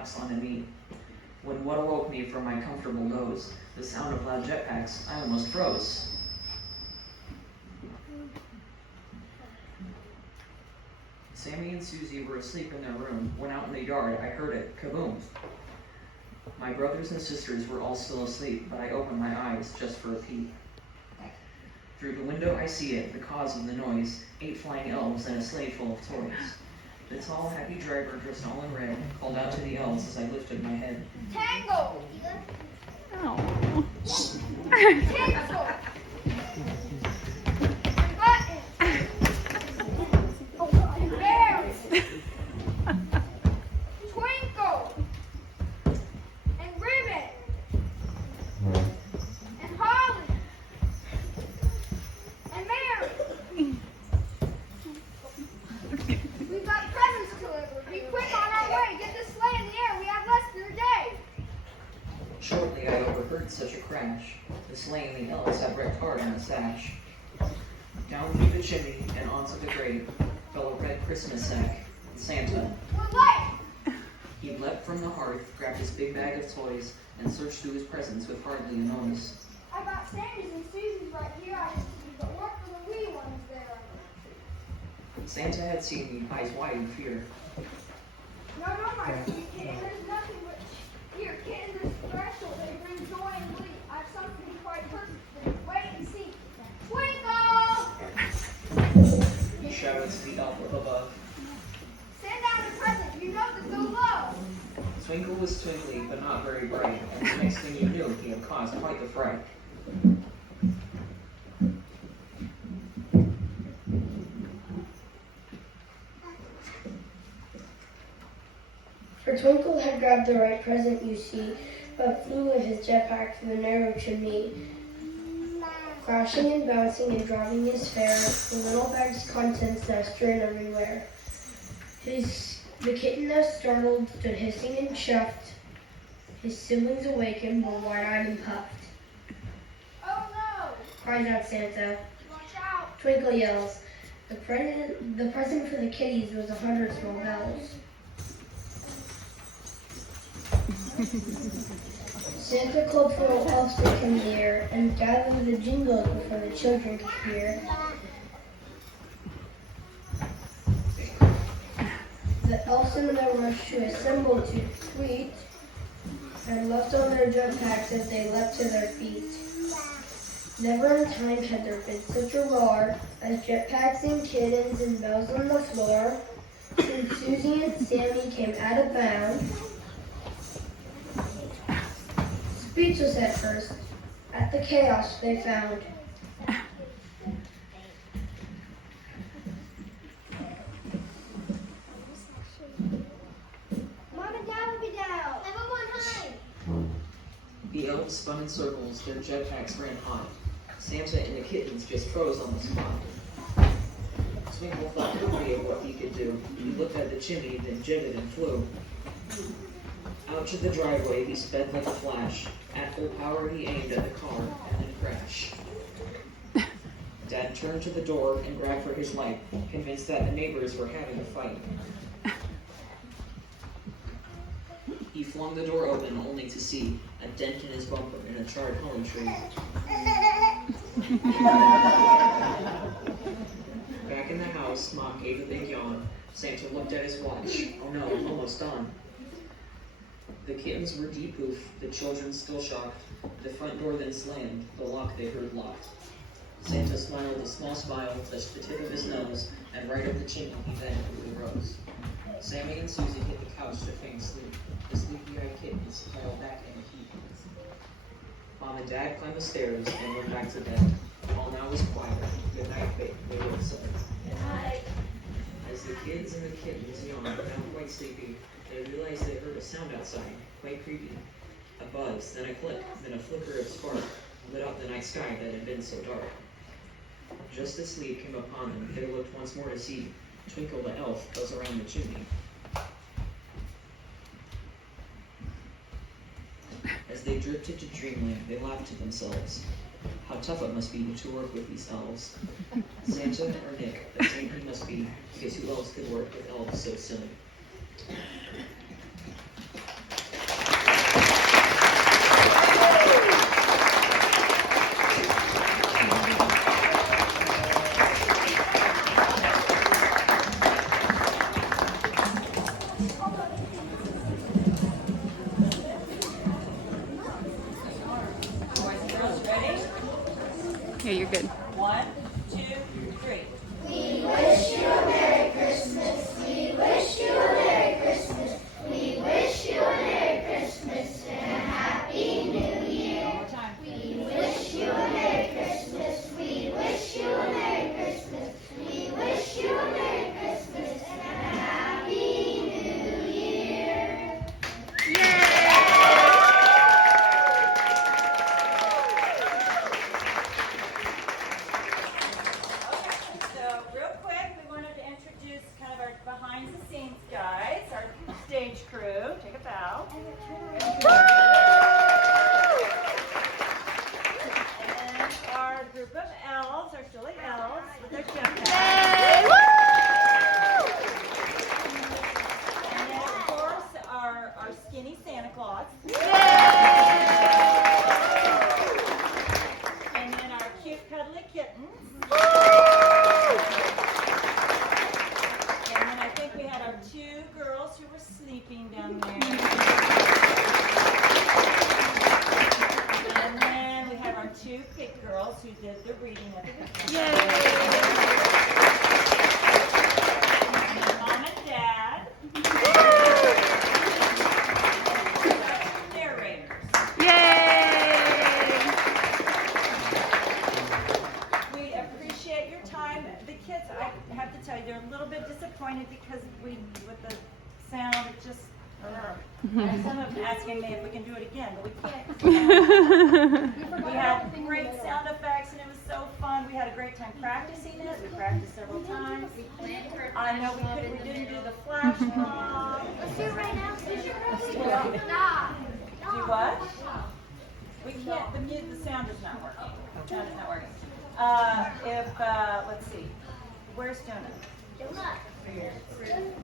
collapse onto me. When what awoke me from my comfortable doze, the sound of loud jetpacks, I almost froze. Sammy and Susie were asleep in their room when out in the yard I heard it kaboom. My brothers and sisters were all still asleep, but I opened my eyes just for a peek. Through the window I see it, the cause of the noise, 8 flying elves and a sleigh full of toys. The tall, happy driver, dressed all in red, called out to the elves as I lifted my head. Tango! Oh. Tango! Twinkle! And ribbon! And holly! And Mary! We've got presents to deliver. Be quick on our way. Get the sleigh in the air. We have less than a day. Shortly I overheard such a crash. The sleigh and the elves had wrecked hard on the sash. Down through the chimney and onto the grave fell a red Christmas sack. Santa. We're late. He leapt from the hearth, grabbed his big bag of toys, and searched through his presents with hardly a notice. I got Sammy's and Susie's right here. I can see, but what for the wee ones there? Santa had seen me, eyes wide in fear. No, my sweet kitten. There's nothing but here. Kittens are special. They bring joy and glee. I've something quite perfect for you. Wait and see. Twinkle! He shouted to the elf up above. Send down the present. You know that they'll love. Twinkle was twinkly, but not very bright, and the next thing you knew, he had caused quite the fright. For Twinkle had grabbed the right present, you see, but flew with his jetpack through the narrow chimney. Crashing and bouncing and dropping his fare, the little bag's contents now strewn everywhere. The kitten, now startled, stood hissing and chuffed. His siblings awakened, were wide-eyed and puffed. Oh no! Cries out Santa. Watch out! Twinkle yells. The present for the kitties was 100 small bells. Santa called for all elves to come near and gather the jingles before the children could hear. The elves in their rush to assemble to greet and left on their jetpacks as they leapt to their feet. Never in time had there been such a roar as jetpacks and kittens and bells on the floor. Since Susie and Sammy came out of bound, speechless at first, at the chaos they found. Mom and Dad will be down. Everyone hide. The elves spun in circles, their jetpacks ran hot. Santa and the kittens just froze on the spot. Twinkle thought quickly of what he could do. He looked at the chimney, then jetted and flew. Out to the driveway he sped like a flash. At full power he aimed at the car and then crashed. Dad turned to the door and grabbed for his light, convinced that the neighbors were having a fight. He flung the door open only to see a dent in his bumper and a charred holly tree. Back in the house, Mom gave a big yawn. Santa looked at his watch. Oh no, almost gone. The kittens were deep poof, the children still shocked. The front door then slammed, the lock they heard locked. Santa smiled a small smile, touched the tip of his nose, and right up the chimney he then quickly rose. Sammy and Susie hit the couch to feign sleep. The sleepy-eyed kittens piled back in a heap. Mom and Dad climbed the stairs and went back to bed. All now was quiet. Good night, they both said. As the kids and the kittens yawned, now quite sleepy, they realized they heard a sound outside, quite creepy. A buzz, then a click, then a flicker of spark lit up the night sky that had been so dark. Just as sleep came upon them, they looked once more to see Twinkle the elf buzz around the chimney. As they drifted to dreamland, they laughed to themselves. How tough it must be to work with these elves. Santa or Nick, the same he must be, because who else could work with elves so silly? Boys and girls, ready? Yeah, you're good. 1, 2, 3. We wish you a Merry Christmas. We wish you a Merry Christmas. We wish you a Merry Christmas and a Happy New Year. One more time. We wish you a Merry Christmas. We wish you a Merry Christmas. We wish you a Merry Christmas and a Happy New Year. Okay, so real quick, we wanted to introduce kind of our behind the scenes guys, our stage crew. Take a bow. And then our group of elves, our silly elves with their jetpacks. And then of course our skinny Santa Claus. And then our cute cuddly kittens. And then I think we had our 2 girls who were sleeping down there. And then we have our 2 big girls who did the reading at the beginning. And then Mom and Dad. Narrators. We appreciate your time. The kids, I have to tell you, they're a little bit disappointed because with the sound, it just, and some of them asking me if we can do it again, but we can't. We had great sound effects and it was so fun. We had a great time practicing it. We practiced several times. I know we didn't do the flash mob. Let's do it right now. Do what? We can't, the sound is not working. The sound is not working. Let's see, where's Jonah?